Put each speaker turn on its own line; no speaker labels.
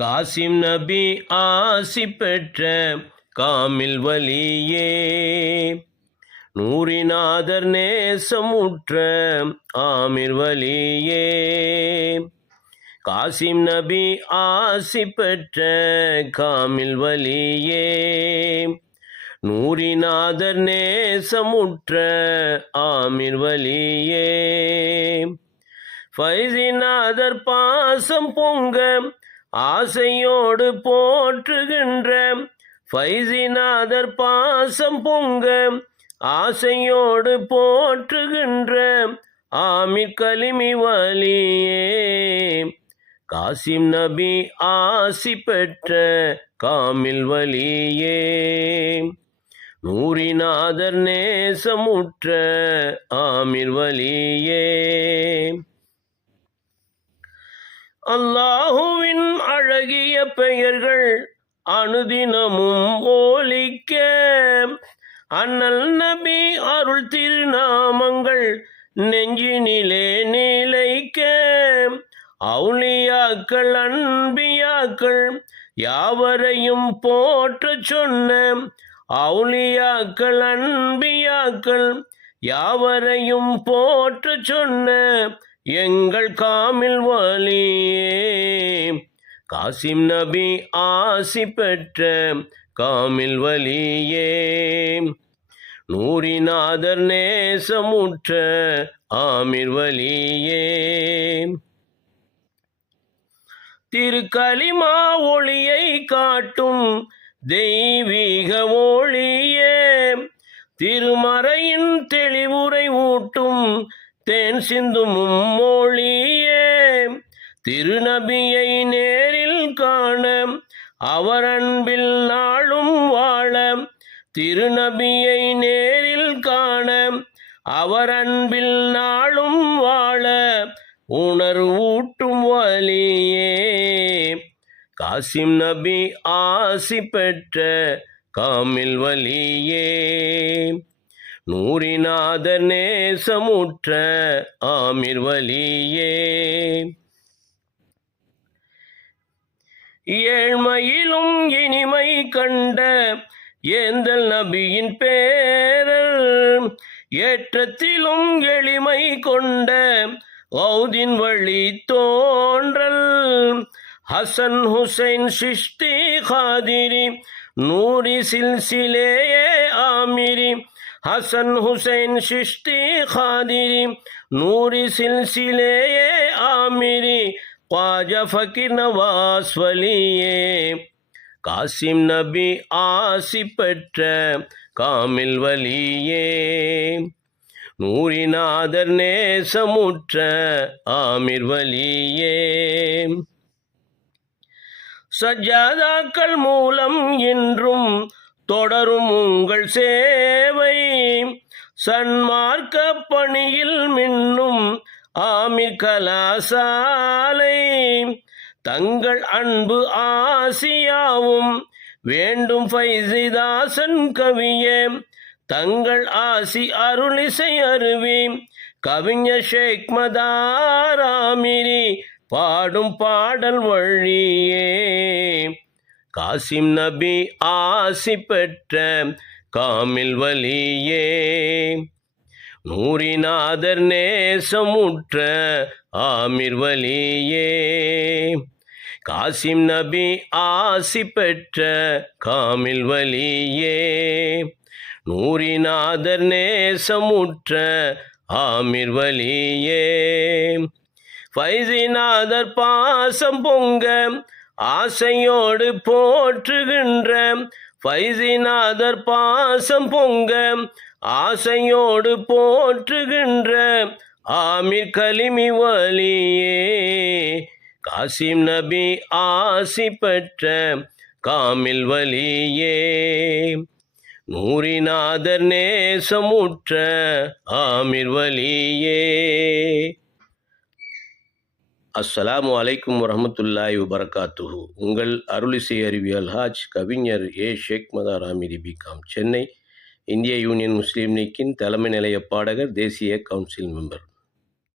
காசிம் நபி ஆசி பெற்ற காமில் வலியே. நூறிநாதர் நேசமுற்ற ஆமிர் வலியே. காசிம் நபி ஆசி பெற்ற காமில் வலியே. நூறினாதர் நேசமுற்ற ஆமிர் வலியே. ஃபைசிநாதர் பாசம் பொங்க ஆசையோடு போற்றுகின்ற ஃபைசிநாதர் பாசம் பொங்க ஆசையோடு போற்றுகின்ற ஆமிர் கலிமி வலியே. காசிம் நபி ஆசி பெற்ற காமில் வலியே. நூறிநாதர் நேசமுற்ற ஆமிர் வலியே. அல்லா பெயர்கள் அனுதினமும் ஓலிக்க அண்ணல் நபி அருள் திருநாமங்கள் நெஞ்சினிலே நிலைக்க. அவுளியாக்கள் அன்பியாக்கள் யாவரையும் போற்ற சொன்ன. அவுளியாக்கள் அன்பியாக்கள் யாவரையும் போற்ற சொன்ன. எங்கள் காமில் வலியே காசிம் நபி ஆசி பெற்ற காமில் வலியே. நூறிநாதர் நேசமுற்ற ஆமிர் வலியே. திருக்களிமா ஒளியை காட்டும் தெய்வீக ஒளியே. திருமறையின் தெளிவுரை ஊட்டும் தேன் சிந்தும் மொழியே. திருநபியை நே காண. அவர் அன்பில் நாளும் வாழ. திருநபியை நேரில் காண. அவர் அன்பில் நாளும் வாழ. உணர்வூட்டும் வழியே காசிம் நபி ஆசி பெற்ற காமில் வழியே நூறிநாத நேசமுற்ற ஆமிர் வழியே ஏழ்மையிலும் இனிமை கண்ட ஏந்தல் நபியின் பேரல் ஏற்றத்திலும் எளிமை கொண்ட ஔதின் வழி தோன்றல். ஹசன் ஹுசைன் சிஷ்டி காதிரி நூரி சில்சிலேயே ஆமிரி. ஹசன் ஹுசைன் சிஷ்டி காதிரி நூரி சில்சிலேயே ஆமிரி. ख्वाजा फकीर नवास वलिये காசிம் நபி ஆசி பெற்ற காமில் வலியே நூறிநாதர் நேசமுற்ற ஆமிர் வலியே சஜாதாக்கள் மூலம் இன்றும் தொடரும் உங்கள் சேவை சன்மார்க்க பணியில் மின்னும் ஆமிர் கலாசாலை. தங்கள் அன்பு ஆசியாவும் வேண்டும் ஃபைசிதாசன் கவியே. தங்கள் ஆசி அருளிசை அருவி கவிஞர் ஷேக் மதாராமிரி பாடும் பாடல் வழியே. காசிம் நபி ஆசி பெற்ற காமில் வலியே. நூறிநாதர் நேசமுற்ற ஆமிர் வலியே. காசிம் நபி ஆசி பெற்ற காமில் வலியே. நூறிநாதர் நேசமுற்ற ஆமிர் வலியே. ஃபைசிநாதர் பாசம் பொங்க ஆசையோடு போற்றுகின்ற ஃபைசிநாதர் பாசம் பொங்க ஆசையோடு போற்றுகின்ற ஆமிர் கலிமி வலியே. காசிம் நபி ஆசி பெற்ற காமில் வலியே. நூறிநாதர் நேசமுற்ற ஆமிர் வலியே. அஸ்ஸலாமு அலைக்கும் வரமத்துல்லாய் வபரகாத்துஹு. உங்கள் அருளிசை அறிவியல் ஹாஜ் கவிஞர் ஏ ஷேக் மதார் ஆமிரி பிகாம் சென்னை இந்திய யூனியன் முஸ்லீம் லீக்கின் தலைமை நிலைய பாடகர் தேசிய கவுன்சில் மெம்பர்.